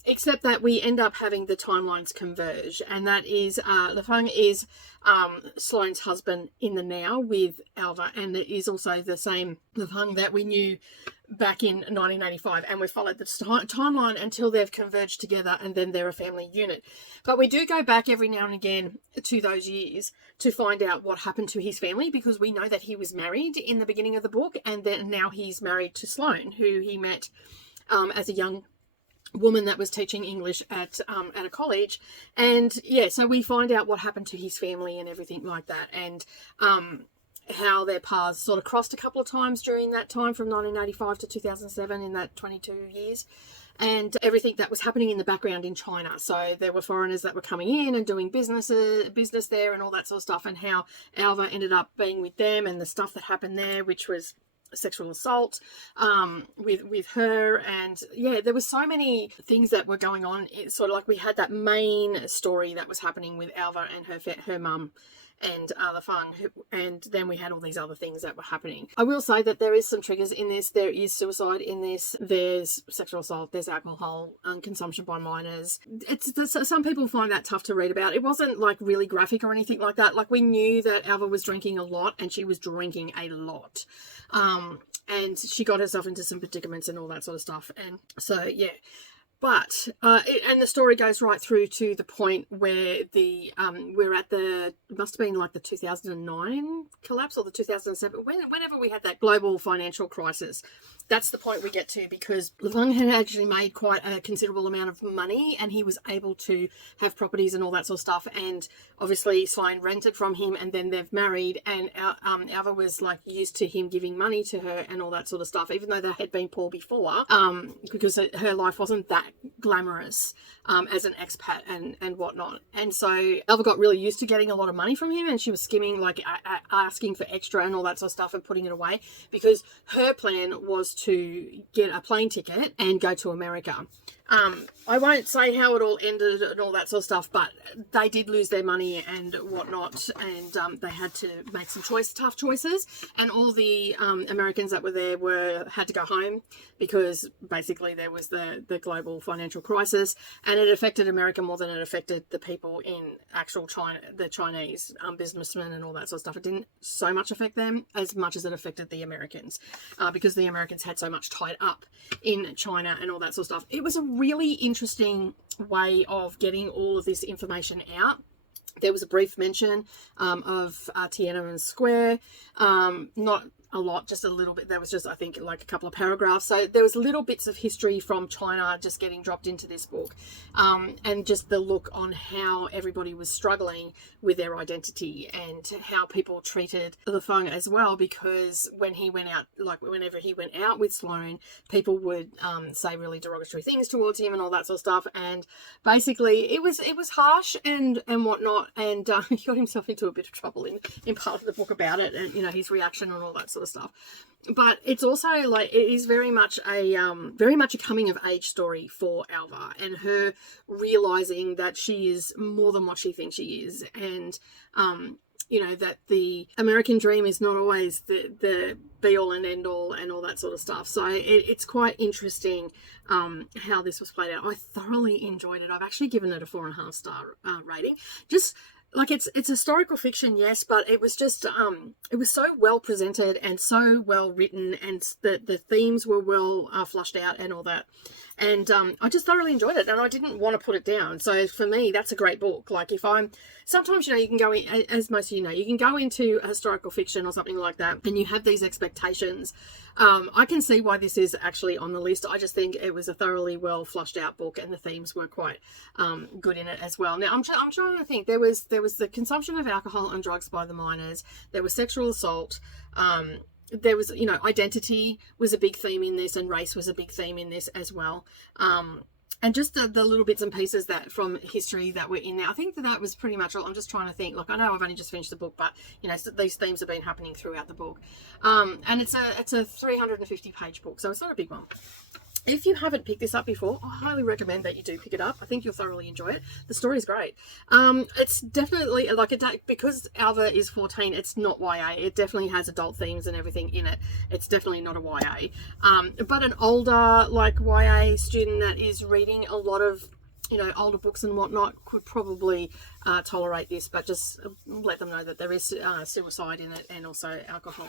except that we end up having the timelines converge, and that is Lu Feng is Sloane's husband in the now with Alva, and it is also the same Lu Feng that we knew back in 1985, and we followed the timeline until they've converged together and then they're a family unit. But we do go back every now and again to those years to find out what happened to his family, because we know that he was married in the beginning of the book, and then now he's married to Sloane, who he met as a young woman that was teaching English at a college. And yeah, so we find out what happened to his family and everything like that, and how their paths sort of crossed a couple of times during that time from 1985 to 2007, in that 22 years, and everything that was happening in the background in China. So there were foreigners that were coming in and doing business there and all that sort of stuff, and how Alva ended up being with them, and the stuff that happened there, which was sexual assault with her. And yeah, there was so many things that were going on. It's sort of like we had that main story that was happening with Alva and her mum and the Fung, and then we had all these other things that were happening. I will say that there is some triggers in this. There is suicide in this, there's sexual assault, there's alcohol consumption by minors. Some people find that tough to read about. It wasn't like really graphic or anything like that. Like, we knew that Alva was drinking a lot, and she was drinking a lot, and she got herself into some predicaments and all that sort of stuff. And so yeah, but and the story goes right through to the point where we're at it must have been like the 2009 collapse, or the 2007, whenever we had that global financial crisis. That's the point we get to, because Levung had actually made quite a considerable amount of money, and he was able to have properties and all that sort of stuff. And obviously Sloane rented from him, and then they've married, and Alva was like used to him giving money to her and all that sort of stuff, even though they had been poor before, because her life wasn't that glamorous as an expat and whatnot. And so Alva got really used to getting a lot of money from him, and she was skimming, like asking for extra and all that sort of stuff, and putting it away, because her plan was to get a plane ticket and go to America. I won't say how it all ended and all that sort of stuff, but they did lose their money and whatnot, and they had to make some tough choices, and all the Americans that were there had to go home, because basically there was the global financial crisis, and it affected America more than it affected the people in actual China, the Chinese businessmen and all that sort of stuff. It didn't so much affect them as much as it affected the Americans, because the Americans had so much tied up in China and all that sort of stuff. It was a really interesting way of getting all of this information out. There was a brief mention of Tiananmen Square, not a lot, just a little bit. There was just, I think, like a couple of paragraphs. So there was little bits of history from China just getting dropped into this book, and just the look on how everybody was struggling with their identity, and how people treated the Fung as well, because when he went out, like whenever he went out with Sloane, people would say really derogatory things towards him and all that sort of stuff. And basically it was harsh and whatnot, and he got himself into a bit of trouble in part of the book about it, and you know, his reaction and all that sort of stuff. But it's also like, it is very much a coming of age story for Alva, and her realizing that she is more than what she thinks she is, and you know, that the American dream is not always the be all and end all and all that sort of stuff. So it's quite interesting how this was played out. I thoroughly enjoyed it. I've actually given it a 4.5 star rating. Just like, it's historical fiction, yes, but it was just it was so well presented and so well written, and the themes were well flushed out and all that. And I just thoroughly enjoyed it, and I didn't want to put it down. So for me, that's a great book. Like, sometimes, you know, you can go in, as most of you know, you can go into a historical fiction or something like that, and you have these expectations. I can see why this is actually on the list. I just think it was a thoroughly well flushed out book, and the themes were quite good in it as well. Now, I'm trying to think. There was the consumption of alcohol and drugs by the miners. There was sexual assault. There was, you know, identity was a big theme in this, and race was a big theme in this as well. And just the little bits and pieces that from history that were in there. I think that was pretty much all. I'm just trying to think. Look, I know I've only just finished the book, but, you know, these themes have been happening throughout the book. And it's a 350 page book, so it's not a big one. If you haven't picked this up before, I highly recommend that you do pick it up. I think you'll thoroughly enjoy it. The story is great. It's definitely like because Alva is 14, it's not YA. It definitely has adult themes and everything in it. It's definitely not a YA. But an older, like, YA student that is reading a lot of, you know, older books and whatnot could probably tolerate this, but just let them know that there is suicide in it, and also alcohol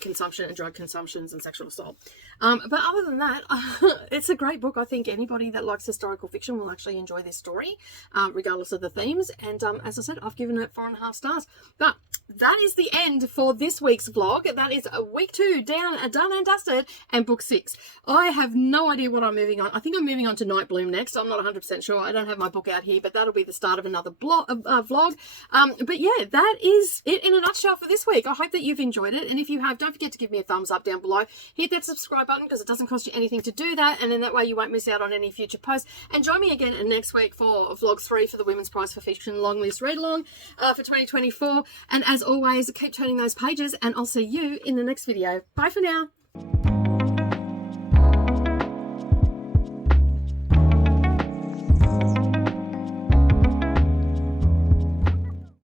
consumption and drug consumptions and sexual assault. But other than that, it's a great book. I think anybody that likes historical fiction will actually enjoy this story, regardless of the themes. And as I said, I've given it 4.5 stars. But that is the end for this week's vlog. That is week 2 done and dusted, and book 6. I have no idea what I'm moving on. I think I'm moving on to Night Bloom next. I'm not 100% sure. I don't have my book out here, but that'll be the start of another vlog. But yeah, that is it in a nutshell for this week. I hope that you've enjoyed it, and if you have, don't forget to give me a thumbs up down below. Hit that subscribe button because it doesn't cost you anything to do that, and then that way you won't miss out on any future posts. And join me again next week for vlog 3 for the Women's Prize for Fiction Longlist Read Along for 2024. And as always, keep turning those pages, and I'll see you in the next video. Bye for now.